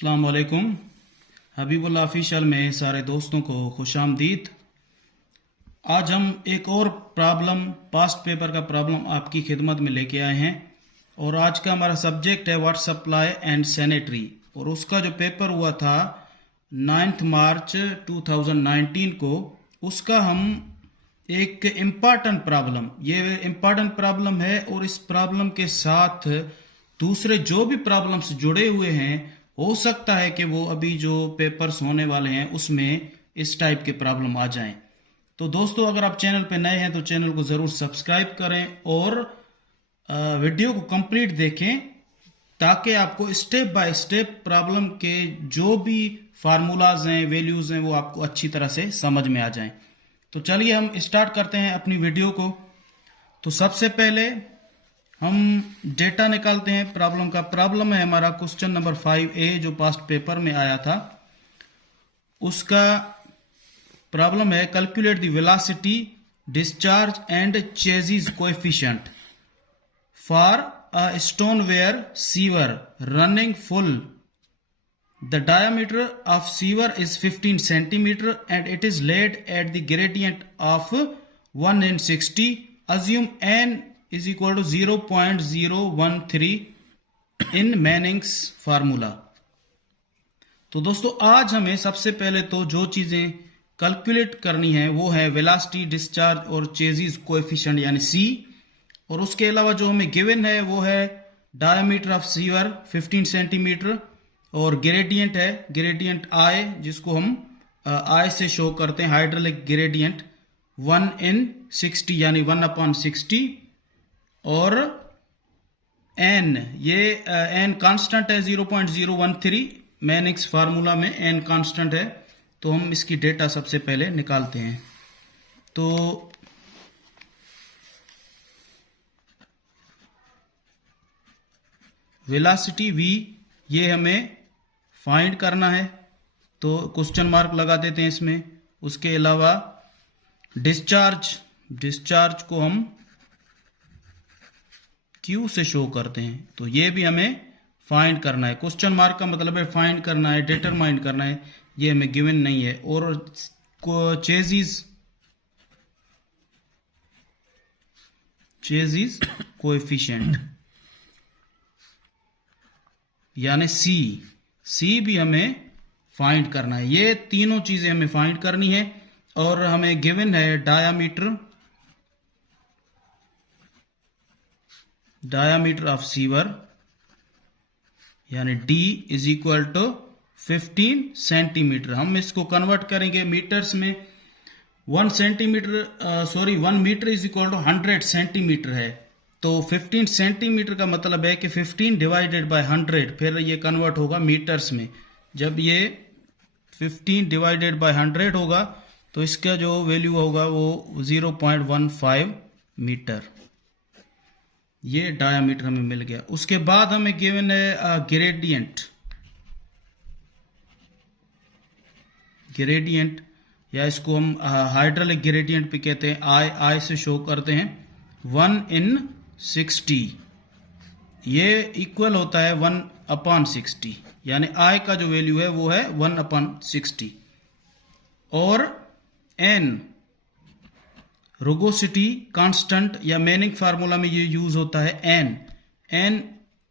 अस्सलाम वालेकुम। हबीबुल्लाह ऑफिशियल में सारे दोस्तों को खुशामदीद। आज हम एक और प्रॉब्लम, पास्ट पेपर का प्रॉब्लम आपकी खिदमत में लेके आए हैं और आज का हमारा सब्जेक्ट है वाटर सप्लाई एंड सैनिटरी। और उसका जो पेपर हुआ था 9 मार्च 2019 को, उसका हम एक इम्पॉर्टेंट प्रॉब्लम, ये इम्पॉर्टेंट प्रॉब्लम है और इस प्रॉब्लम के साथ दूसरे जो भी प्रॉब्लम्स जुड़े हुए हैं, हो सकता है कि वो अभी जो पेपर्स होने वाले हैं उसमें इस टाइप के प्रॉब्लम आ जाएं। तो दोस्तों, अगर आप चैनल पे नए हैं तो चैनल को ज़रूर सब्सक्राइब करें और वीडियो को कंप्लीट देखें ताकि आपको स्टेप बाय स्टेप प्रॉब्लम के जो भी फार्मूलाज हैं, वैल्यूज हैं, वो आपको अच्छी तरह से समझ में आ जाएं। तो चलिए हम स्टार्ट करते हैं अपनी वीडियो को। तो सबसे पहले हम डेटा निकालते हैं प्रॉब्लम का। प्रॉब्लम है हमारा क्वेश्चन नंबर 5A जो पास्ट पेपर में आया था। उसका प्रॉब्लम है calculate the velocity, discharge and chassis coefficient for a stoneware sewer running full. The diameter of sewer is 15 centimeter and it is laid at the gradient of 1 in 60. Assume n is equal to 0.013 in Manning's formula. तो दोस्तों, आज हमें सबसे पहले तो जो चीजें calculate करनी है वो है वेलोसिटी, डिस्चार्ज और चेजिस कोएफिशिएंट यानी C। और उसके अलावा जो हमें गिवन है वो है डायमीटर ऑफ सीवर 15 सेंटीमीटर और ग्रेडियंट है, ग्रेडियंट I, जिसको हम I से शो करते हैं, हाइड्रोलिक ग्रेडियंट 1 in 60 यानी 1/60। और n, ये n कांस्टेंट है 0.013, मैनिक्स फार्मूला में n कांस्टेंट है। तो हम इसकी डेटा सबसे पहले निकालते हैं। तो वेलोसिटी v ये हमें फाइंड करना है, तो क्वेश्चन मार्क लगा देते हैं इसमें। उसके अलावा डिस्चार्ज को हम Q से शो करते हैं, तो ये भी हमें फाइंड करना है। क्वेश्चन मार्क का मतलब है फाइंड करना है, डिटरमाइन करना है, ये हमें गिवन नहीं है। और चेजिस कोएफिशिएंट यानी C भी हमें फाइंड करना है। ये तीनों चीजें हमें फाइंड करनी है। और हमें गिवन है डायामीटर ऑफ सीवर यानी D is equal to 15 centimetre. हम इसको कन्वर्ट करेंगे मीटर्स में। 1 metre is equal to 100 centimetre है। तो 15 सेंटीमीटर का मतलब है कि 15 डिवाइडेड बाय 100, फिर ये कन्वर्ट होगा मीटर्स में। जब ये 15 डिवाइडेड बाय 100 होगा तो इसका जो वैल्यू होगा वो 0.15 मीटर। ये डायामीटर हमें मिल गया। उसके बाद हमें गिवन है ग्रेडियंट या इसको हम हाइड्रोलिक ग्रेडियंट भी कहते हैं। I से शो करते हैं 1 in 60। ये इक्वल होता है 1/60 यानी I का जो वैल्यू है वो है 1/60। और n रुगोसिटी कांस्टेंट या मैनिंग फार्मूला में ये यूज होता है। n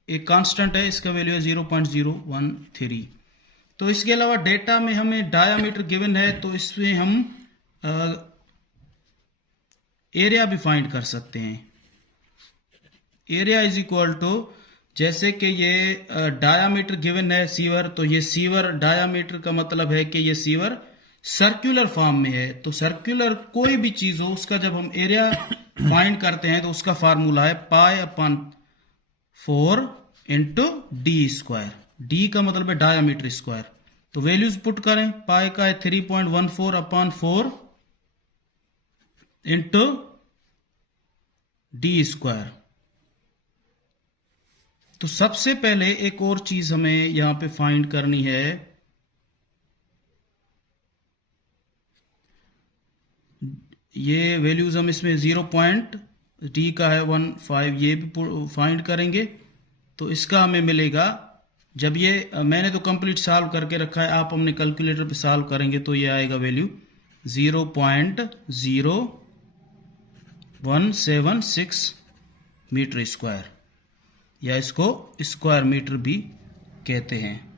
एक कांस्टेंट है, इसका वैल्यू है 0.013। तो इसके अलावा डेटा में हमें डायामीटर गिवन है, तो इसमें हम एरिया भी फाइंड कर सकते हैं। एरिया इज इक्वल टू, जैसे कि ये डायामीटर गिवन है सीवर, तो ये सीवर डायामीटर का मतलब है कि ये सीवर सर्कुलर फॉर्म में है। तो सर्कुलर कोई भी चीज हो, उसका जब हम एरिया फाइंड करते हैं तो उसका फार्मूला है π/4 इंटू d²। d का मतलब है डायामीटर स्क्वायर। तो वैल्यूज पुट करें। पाई का है 3.14/4 इंटू d²। तो सबसे पहले एक और चीज हमें यहां पे फाइंड करनी है। ये वैल्यूज हम इसमें D का है 15, ये भी फाइंड करेंगे। तो इसका हमें मिलेगा जब ये मैंने तो कंप्लीट सॉल्व करके रखा है, आप अपने कैलकुलेटर पे सॉल्व करेंगे तो ये आएगा वैल्यू 0.0176 मीटर स्क्वायर, या इसको स्क्वायर मीटर भी कहते हैं।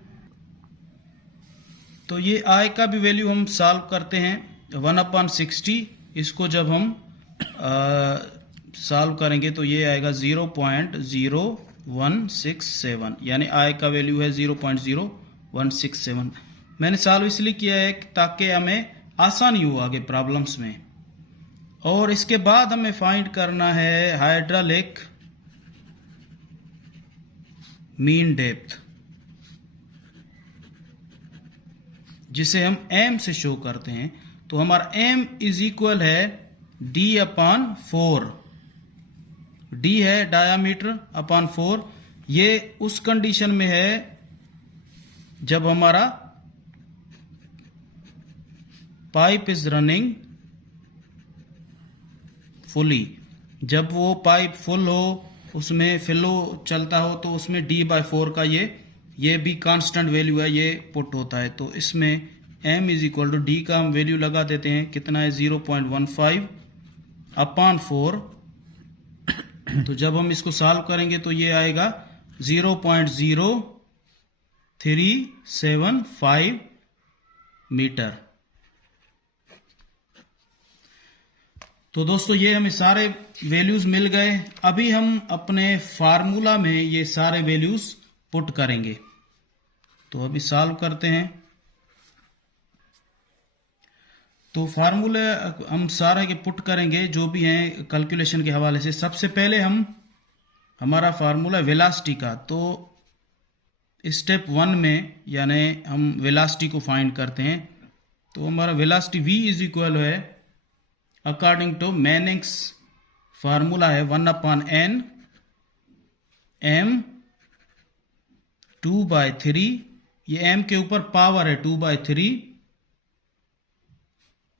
तो ये आय का भी वैल्यू हम सॉल्व करते हैं 1/60। इसको जब हम सॉल्व करेंगे तो ये आएगा 0.0167, यानी आय का वैल्यू है 0.0167। मैंने सॉल्व इसलिए किया है ताकि हमें आसानी हो आगे प्रॉब्लम्स में। और इसके बाद हमें फाइंड करना है हाइड्रोलिक मीन डेप्थ, जिसे हम m से शो करते हैं। तो हमारा m इज इक्वल है d/4। d है डायामीटर अपॉन 4। ये उस कंडीशन में है जब हमारा पाइप इज रनिंग फुली। जब वो पाइप फुल हो, उसमें फ्लो चलता हो, तो उसमें d/4 का ये भी कांस्टेंट वैल्यू है, ये पुट होता है। तो इसमें m is equal to D का हम वैल्यू लगा देते हैं, कितना है 0.15/4। तो जब हम इसको सॉल्व करेंगे तो ये आएगा 0.0375 मीटर। तो दोस्तों ये हमें सारे वैल्यूज मिल गए। अभी हम अपने फार्मूला में ये सारे वैल्यूज पुट करेंगे। तो अभी सॉल्व करते हैं। तो फार्मूले हम सारे के पुट करेंगे जो भी हैं कैलकुलेशन के हवाले से। सबसे पहले हमारा फार्मूला वेलोसिटी का, तो स्टेप 1 में यानी हम वेलोसिटी को फाइंड करते हैं। तो हमारा वेलोसिटी v इज इक्वल है अकॉर्डिंग टू मैनिंग्स फार्मूला है 1/n m 2/3। ये m के ऊपर पावर है 2/3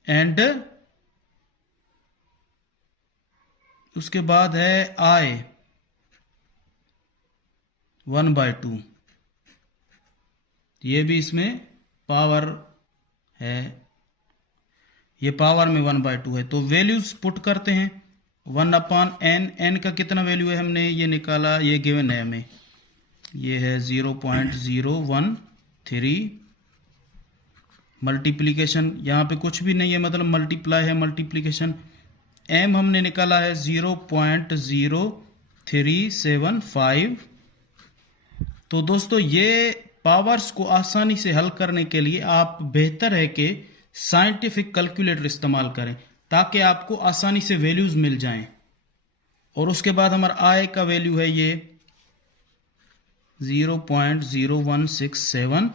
एंड उसके बाद है I 1/2। ये भी इसमें पावर है, ये पावर में 1/2 है। तो वैल्यूज पुट करते हैं 1/n। n का कितना वैल्यू है हमने ये निकाला, ये गिवन है हमें, ये है 0.013। मल्टीप्लीकेशन यहाँ पे कुछ भी नहीं है, मतलब मल्टीप्लाई है, मल्टीप्लीकेशन। m हमने निकाला है 0.0375। तो दोस्तों ये पावर्स को आसानी से हल करने के लिए आप बेहतर है कि साइंटिफिक कैलकुलेटर इस्तेमाल करें, ताकि आपको आसानी से वैल्यूज मिल जाएं। और उसके बाद हमारा आय का वैल्यू है ये 0.0167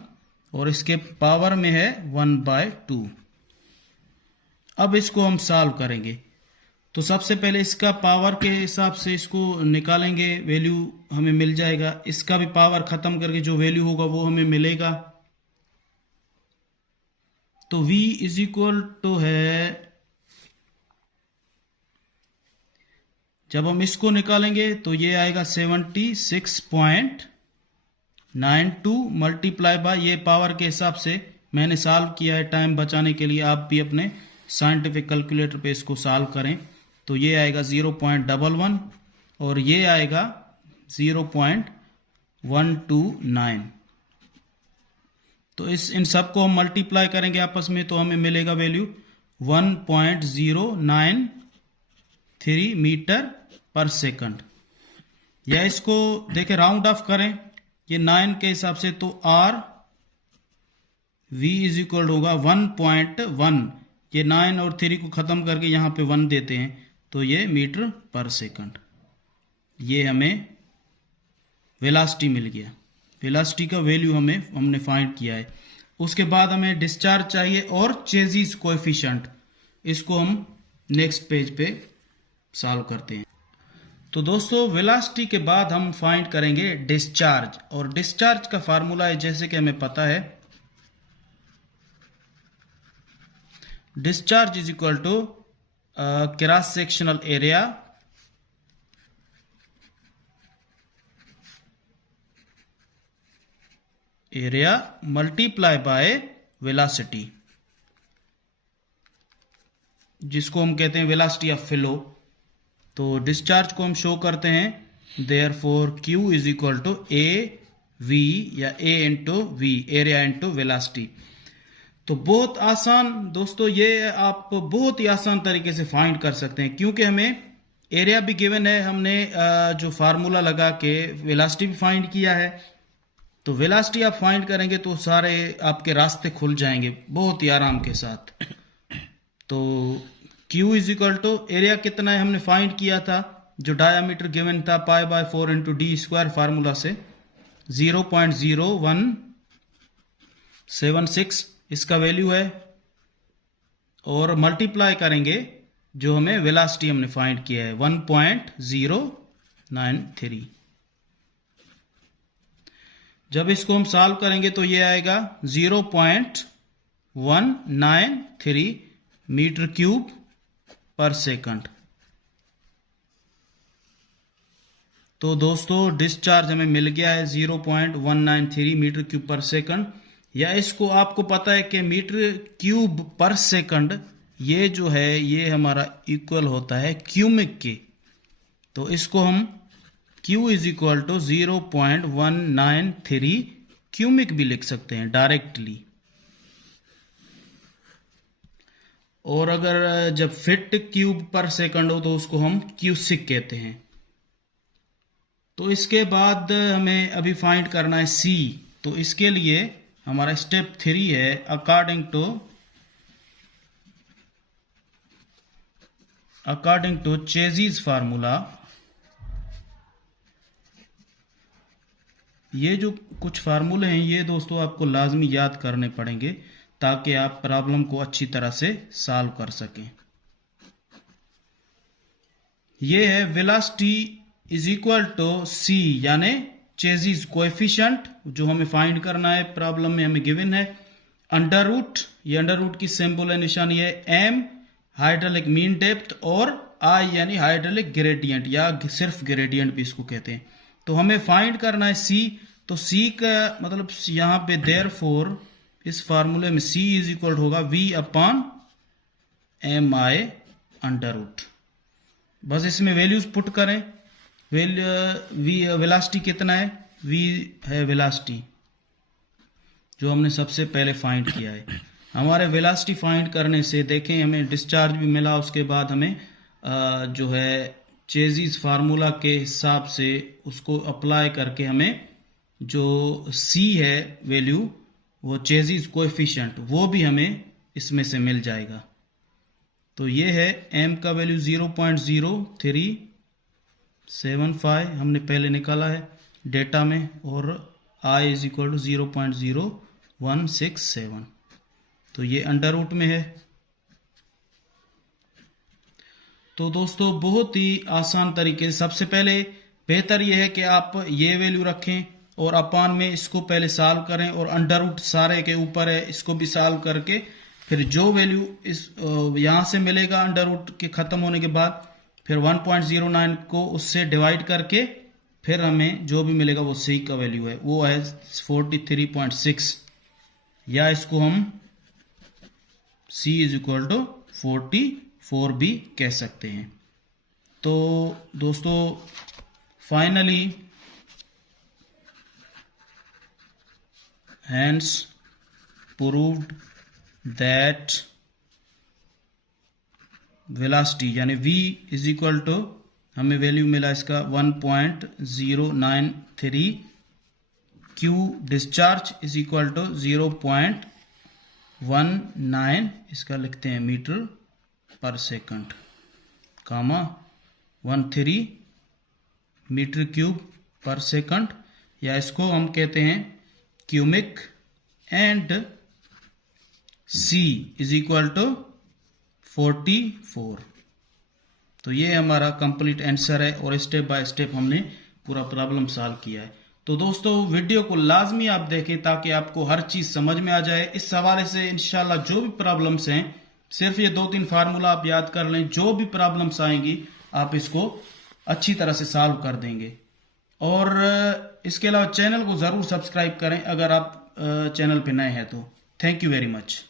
और इसके पावर में है 1/2। अब इसको हम सॉल्व करेंगे। तो सबसे पहले इसका पावर के हिसाब से इसको निकालेंगे, वैल्यू हमें मिल जाएगा। इसका भी पावर खत्म करके जो वैल्यू होगा वो हमें मिलेगा। तो v इज इक्वल टू है, जब हम इसको निकालेंगे तो ये आएगा 76.92 मल्टीप्लाई बाय, ये पावर के हिसाब से मैंने सॉल्व किया है टाइम बचाने के लिए। आप भी अपने साइंटिफिक कैलकुलेटर पे इसको सॉल्व करें। तो ये आएगा 0.11 और ये आएगा 0.129। तो इन सबको हम मल्टीप्लाई करेंगे आपस में, तो हमें मिलेगा वैल्यू 1.093 मीटर पर सेकंड। या इसको देखें राउंड ऑफ करें, ये 9 के हिसाब से, तो r v इज इक्वल होगा 1.1। ये 9 और 3 को खत्म करके यहाँ पे 1 देते हैं, तो ये मीटर पर सेकंड। ये हमें वेलोसिटी मिल गया। वेलोसिटी का वैल्यू हमने फाइंड किया है। उसके बाद हमें डिस्चार्ज चाहिए और चेजिस कोएफिशिएंट। इसको हम नेक्स्ट पेज पे सॉल्व करते हैं। तो दोस्तों वेलोसिटी के बाद हम फाइंड करेंगे डिस्चार्ज, और डिस्चार्ज का फार्मूला है जैसे कि हमें पता है, discharge is equal to cross sectional area area multiply by velocity, जिसको हम कहते हैं वेलोसिटी ऑफ फ्लो। तो डिस्चार्ज को हम शो करते हैं, therefore Q is equal to A V या A into V, area into velocity. तो बहुत आसान दोस्तों, ये आप बहुत ही आसान तरीके से फाइंड कर सकते हैं, क्योंकि हमें एरिया भी गिवन है, हमने जो फार्मूला लगा के वेलोसिटी भी फाइंड किया है। तो वेलोसिटी आप फाइंड करेंगे तो सारे आपके रास्ते खुल जाएंगे बहुत ही आराम के साथ। तो Q is equal to area कितना है हमने फाइंड किया था, जो डायामीटर गिवन था π/4 इंटू डी स्क्वायर फार्मूला से 0.0176 इसका वैल्यू है, और मल्टीप्लाई करेंगे जो हमें वेलोसिटी हमने फाइंड किया है 1.093। जब इसको हम सॉल्व करेंगे तो ये आएगा 0.193 मीटर क्यूब पर सेकंड। तो दोस्तों डिस्चार्ज हमें मिल गया है 0.193 मीटर क्यूब पर सेकंड, या इसको आपको पता है कि मीटर क्यूब पर सेकंड ये जो है ये हमारा इक्वल होता है क्यूमिक के। तो इसको हम Q इज इक्वल टू 0.193 क्यूमिक भी लिख सकते हैं डायरेक्टली। और अगर जब फिट क्यूब पर सेकंड हो तो उसको हम क्यूसिक कहते हैं। तो इसके बाद हमें अभी फाइंड करना है C। तो इसके लिए हमारा स्टेप 3 है, अकॉर्डिंग टू चेज़ीज फार्मूला। ये जो कुछ फार्मूले हैं ये दोस्तों आपको लाजमी याद करने पड़ेंगे ताकि आप प्रॉब्लम को अच्छी तरह से सॉल्व कर सकें। ये है velocity is equal to C, यानी चेज़ीज कोएफिशिएंट जो हमें फाइंड करना है, प्रॉब्लम में हमें गिवन है। अंडर रूट, ये अंडर रूट की सिंबल है, निशानी है M हाइड्रोलिक मीन डेप्थ, और I यानी हाइड्रोलिक ग्रेडियंट या सिर्फ ग्रेडियंट भी इसको कहते हैं। तो हमें फाइंड करना है C। तो C का मतलब यहाँ पे देयरफॉर इस फार्मूले में C इज इक्वल होगा V/mi अंडर रूट। बस इसमें वैल्यूज पुट करें। वेलोसिटी कितना है, V है वेलोसिटी जो हमने सबसे पहले फाइंड किया है। हमारे वेलोसिटी फाइंड करने से देखें हमें डिस्चार्ज भी मिला, उसके बाद हमें जो है चेज़ीज फार्मूला के हिसाब से उसको अप्लाई करके हमें जो C है वैल्यू, वो चेज़ीज कोएफिशिएंट, वो भी हमें इसमें से मिल जाएगा। तो ये है M का वैल्यू 0.0375 हमने पहले निकाला है डेटा में, और I इज इक्वल टू 0.0167। तो ये अंडर रूट में है। तो दोस्तों बहुत ही आसान तरीके से, सबसे पहले बेहतर यह है कि आप ये वैल्यू रखें और अपान में इसको पहले सॉल्व करें, और अंडर रूट सारे के ऊपर है इसको भी सॉल्व करके फिर जो वैल्यू इस यहाँ से मिलेगा अंडर रूट के ख़त्म होने के बाद, फिर 1.09 को उससे डिवाइड करके फिर हमें जो भी मिलेगा वो C का वैल्यू है, वो है 43.6, या इसको हम C इज इक्वल टू 44 भी कह सकते हैं। तो दोस्तों finally hence proved that velocity यानी V इज इक्वल टू, हमें वैल्यू मिला इसका 1.093, Q discharge is equal to 0.19 इसका लिखते हैं मीटर पर सेकंड, कामा 13 मीटर क्यूब पर सेकंड, या इसको हम कहते हैं cumec, and C is equal to 44। तो ये हमारा कंप्लीट आंसर है, और स्टेप बाय स्टेप हमने पूरा प्रॉब्लम सॉल्व किया है। तो दोस्तों वीडियो को लाजमी आप देखें ताकि आपको हर चीज समझ में आ जाए। इस हवाले से इंशाल्लाह जो भी प्रॉब्लम्स हैं, सिर्फ ये 2-3 फार्मूला आप याद कर लें, जो भी प्रॉब्लम्स आएंगी आप इसको अच्छी तरह से सॉल्व कर देंगे। और इसके अलावा चैनल को जरूर सब्सक्राइब करें अगर आप चैनल पे नए हैं तो। Thank you very much.